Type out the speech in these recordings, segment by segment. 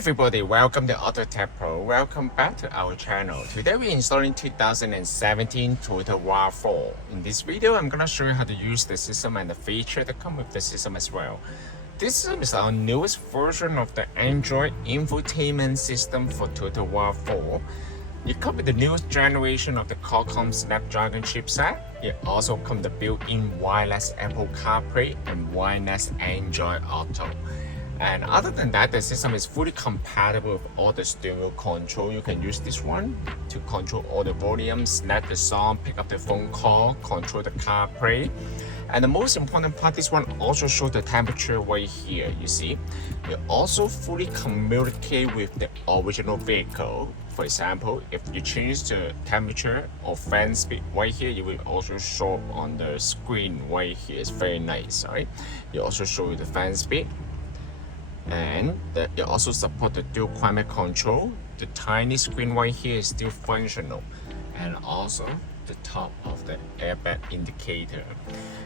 everybody, welcome to AutoTecPro. Welcome back to our channel. Today we're installing 2017 Toyota RAV4. In this video, I'm gonna show you how to use the system and the feature that come with the system as well. This system is our newest version of the Android infotainment system for Toyota RAV4. It comes with the newest generation of the Qualcomm Snapdragon chipset. It also comes with the built-in wireless Apple CarPlay and wireless Android Auto. And other than that, the system is fully compatible with all the stereo control. You can use this one to control all the volume, select the song, pick up the phone call, control the CarPlay. And the most important part, this one also shows the temperature right here, you see. It also fully communicate with the original vehicle. For example, if you change the temperature or fan speed right here, it will also show on the screen right here. It's very nice, right? It also show you the fan speed. And it also supports the dual climate control. The tiny screen right here is still functional, and also the top of the airbag indicator.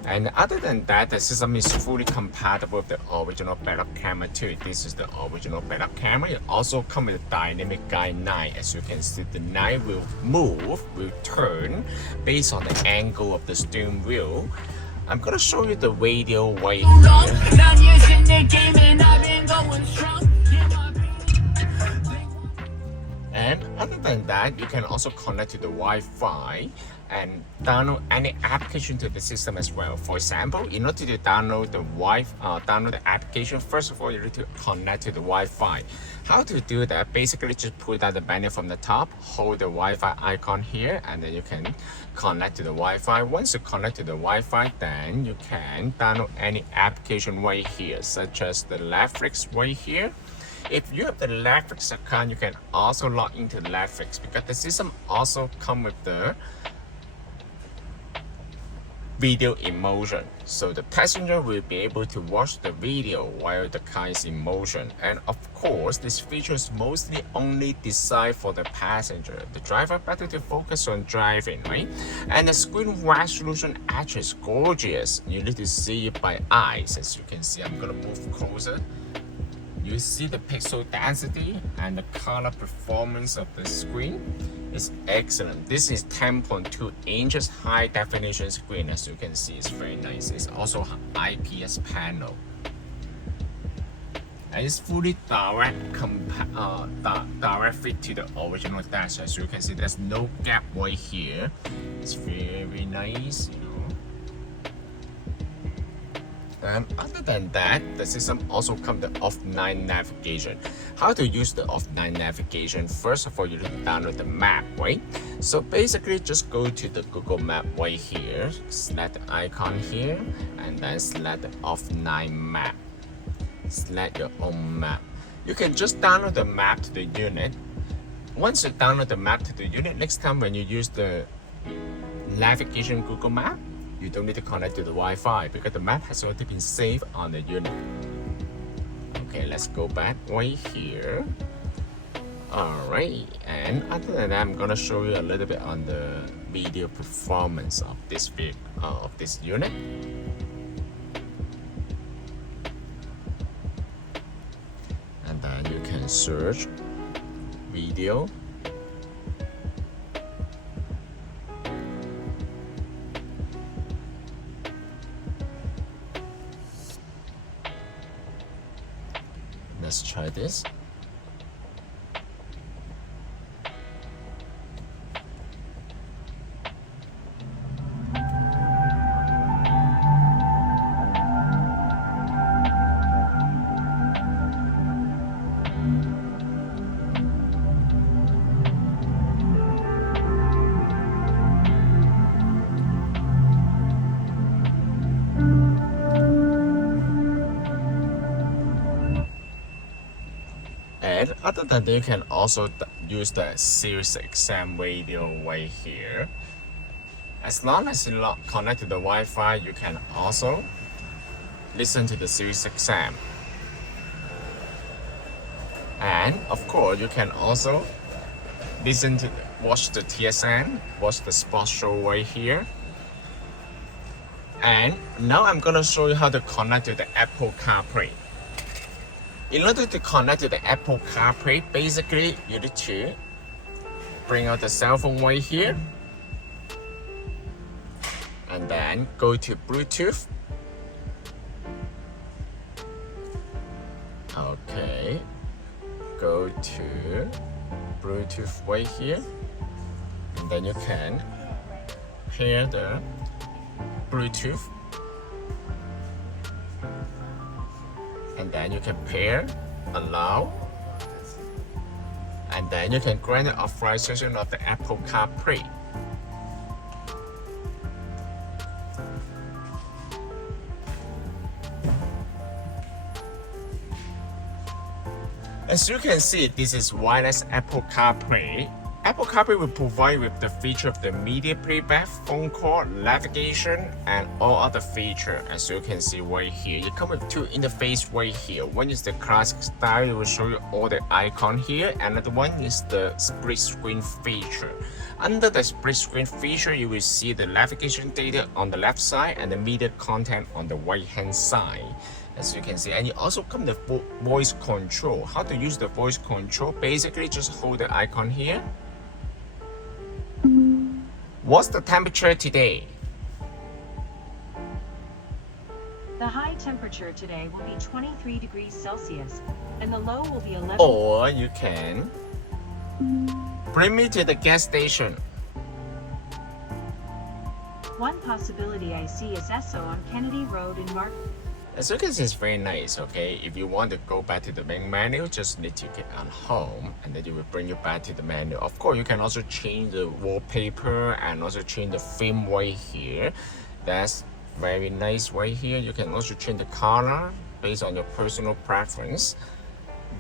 And other than that, the system is fully compatible with the original backup camera too. This is the original backup camera. It also comes with a dynamic guide 9. As you can see, the 9 will move, will turn based on the angle of the steering wheel. I'm gonna show you the radio right here. And other than that, you can also connect to the Wi-Fi and download any application to the system as well. For example, in order to download the application, first of all, you need to connect to the Wi-Fi. How to do that? Basically, just pull down the menu from the top, hold the Wi-Fi icon here, and then you can connect to the Wi-Fi. Once you connect to the Wi-Fi, then you can download any application right here, such as the Netflix right here. If you have the Netflix account, you can also log into Netflix because the system also comes with the video in motion. So the passenger will be able to watch the video while the car is in motion. And of course, this feature is mostly only designed for the passenger. The driver better to focus on driving, right? And the screen resolution actually is gorgeous. You need to see it by eyes. As you can see, I'm gonna move closer. You see the pixel density and the color performance of the screen is excellent. This is 10.2 inches high definition screen. As you can see, it's very nice. It's also IPS panel. And it's fully direct fit to the original dash. As you can see, there's no gap right here. It's very nice, you know. And other than that, the system also comes with offline navigation. How to use the offline navigation? First of all, you need to download the map, right? So basically, just go to the Google Map right here, select the icon here, and then select the offline map. Select your own map. You can just download the map to the unit. Once you download the map to the unit, next time when you use the navigation Google Map, you don't need to connect to the Wi-Fi because the map has already been saved on the unit. Okay, let's go back right here. Alright, and other than that, I'm gonna show you a little bit on the video performance of this unit. And then you can search video. Let's try this. And other than that, you can also use the Sirius XM radio right here. As long as you connect to the Wi-Fi, you can also listen to the Sirius XM. And of course, you can also watch the TSN, watch the sports show right here. And now I'm gonna show you how to connect to the Apple CarPlay. In order to connect to the Apple CarPlay, basically you need to bring out the cell phone right here and then go to Bluetooth. Okay, go to Bluetooth right here, and then you can pair the Bluetooth, and then you can pair, allow, and then you can grant the authorization of the Apple CarPlay. As you can see, this is wireless Apple CarPlay. Apple CarPlay will provide with the feature of the media playback, phone call, navigation, and all other features. As you can see right here, you come with two interfaces right here. One is the classic style, it will show you all the icon here. Another one is the split screen feature. Under the split screen feature, you will see the navigation data on the left side and the media content on the right hand side. As you can see, and you also come with voice control. How to use the voice control? Basically, just hold the icon here. What's the temperature today? The high temperature today will be 23 degrees Celsius, and the low will be 11. Or you can bring me to the gas station. One possibility I see is Esso on Kennedy Road in Mark. As you can see, it's very nice, okay? If you want to go back to the main menu, just need to click on home and then it will bring you back to the menu. Of course, you can also change the wallpaper and also change the theme right here. That's very nice right here. You can also change the color based on your personal preference.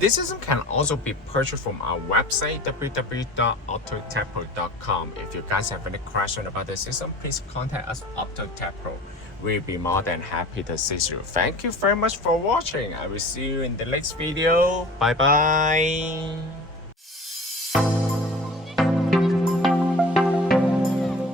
This system can also be purchased from our website, www.AutoTecPro.com. If you guys have any question about the system, please contact us, AutoTecPro. We'll be more than happy to assist you. Thank you very much for watching. I will see you in the next video. Bye bye.